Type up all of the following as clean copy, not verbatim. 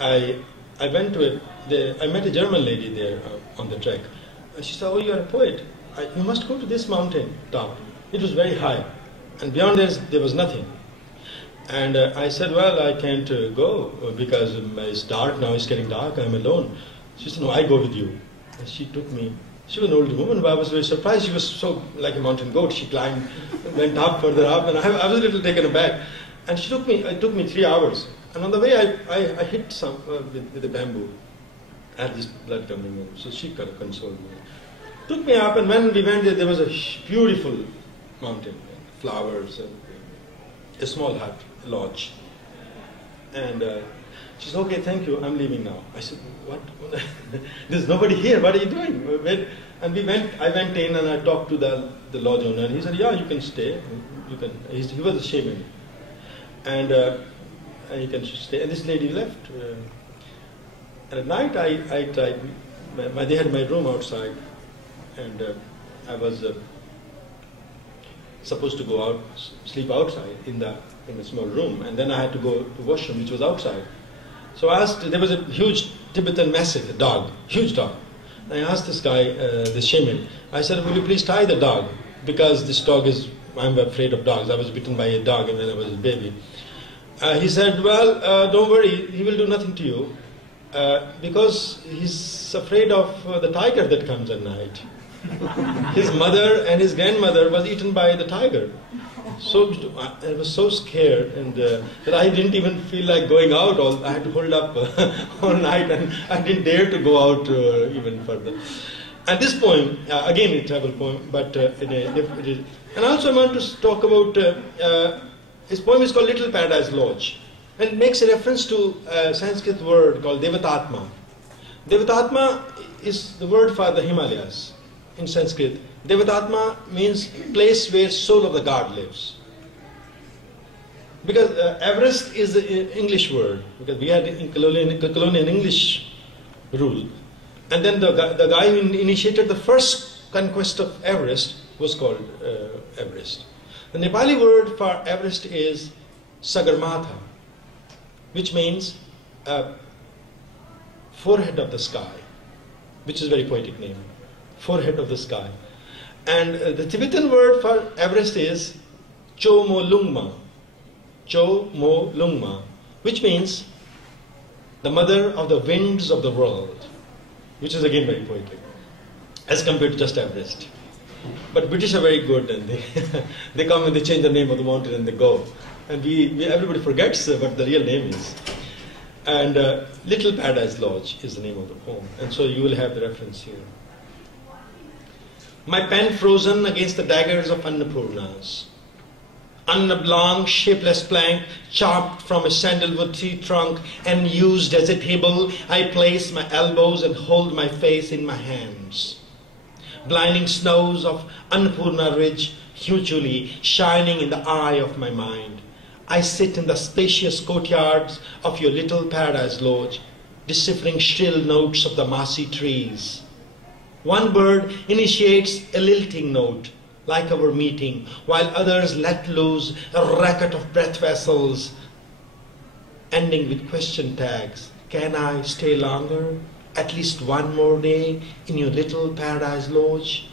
I went to it. I met a German lady there on the trek. She said, "Oh, you are a poet. You must go to this mountain top. It was very high, and beyond this there was nothing." And I said, "Well, I can't go because it's dark now. It's getting dark. I'm alone." She said, "No, I go with you." And she took me. She was an older woman, but I was very surprised. She was so like a mountain goat. She climbed, went up, further up, and I was a little taken aback. And she took me. It took me 3 hours. And on the way, I hit some with a bamboo. I had this blood coming in, so she kind of consoled me. Took me up, and when we went there was a beautiful mountain, flowers, and a small hut, a lodge. And she said, "Okay, thank you, I'm leaving now." I said, "What? There's nobody here, what are you doing?" And I went in and I talked to the lodge owner, and he said, "Yeah, you can stay. You can." He was a shaman. And you can stay. And this lady left. And at night I tried, they had my room outside, and I was supposed to go out, sleep outside in a small room, and then I had to go to washroom, which was outside. So I asked, there was a huge Tibetan Mastiff, a dog, huge dog. I asked this guy, this shaman, I said, "Will you please tie the dog? Because this dog I'm afraid of dogs. I was bitten by a dog when I was a baby." He said, "Well, don't worry, he will do nothing to you, because he's afraid of the tiger that comes at night." His mother and his grandmother was eaten by the tiger. So I was so scared, and that I didn't even feel like going out. I had to hold up all night, and I didn't dare to go out even further. And this poem, again a travel poem, but and also I want to talk about, his poem is called Little Paradise Lodge, and it makes a reference to a Sanskrit word called Devatatma. Devatatma is the word for the Himalayas in Sanskrit. Devatatma means place where soul of the god lives. Because Everest is the English word, because we had in colonial English rule. And then the guy who initiated the first conquest of Everest was called Everest. The Nepali word for Everest is Sagarmatha, which means forehead of the sky, which is a very poetic name, forehead of the sky. And the Tibetan word for Everest is Cho Mo Lungma, Cho Mo Lungma, which means the mother of the winds of the world, which is again very poetic, as compared to just Everest. But British are very good, and they come and they change the name of the mountain and they go. And everybody forgets what the real name is. And Little Paradise Lodge is the name of the poem. And so you will have the reference here. My pen frozen against the daggers of Annapurnas. On a long, shapeless plank, chopped from a sandalwood tree trunk and used as a table, I place my elbows and hold my face in my hands. Blinding snows of Annapurna Ridge, hugely shining in the eye of my mind. I sit in the spacious courtyards of your Little Paradise Lodge, deciphering shrill notes of the mossy trees. One bird initiates a lilting note, like our meeting, while others let loose a racket of breath vessels, ending with question tags. Can I stay longer? At least one more day in your Little Paradise Lodge?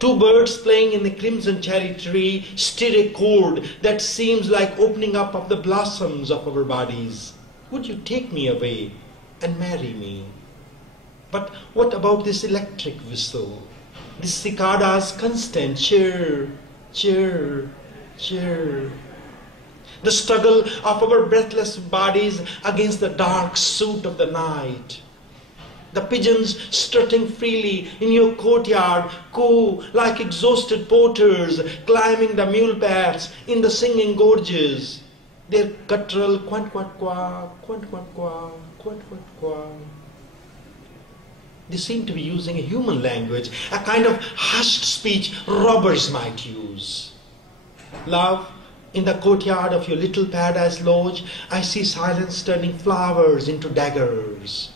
Two birds playing in the crimson cherry tree stir a chord that seems like opening up of the blossoms of our bodies. Would you take me away and marry me? But what about this electric whistle? This cicada's constant chirr, chirr, chirr. The struggle of our breathless bodies against the dark suit of the night. The pigeons strutting freely in your courtyard coo like exhausted porters climbing the mule paths in the singing gorges. Their guttural quant quant qua, quant quant qua, quant quant qua. They seem to be using a human language, a kind of hushed speech robbers might use. Love, in the courtyard of your Little Paradise Lodge, I see silence turning flowers into daggers.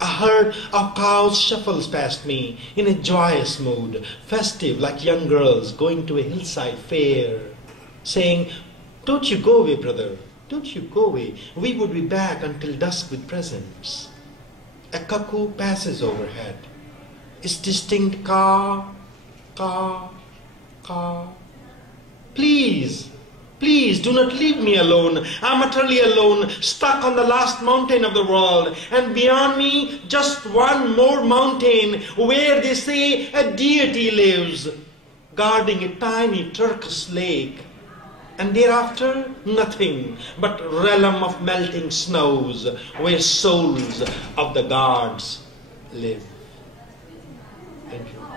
A herd of cows shuffles past me in a joyous mood, festive like young girls going to a hillside fair, saying, "Don't you go away, brother. Don't you go away. We would be back until dusk with presents. A cuckoo passes overhead. Its distinct caw, caw, caw. Please, please do not leave me alone. I'm utterly alone, stuck on the last mountain of the world. And beyond me, just one more mountain where they say a deity lives, guarding a tiny turquoise lake. And thereafter, nothing but realm of melting snows where souls of the gods live. Thank you.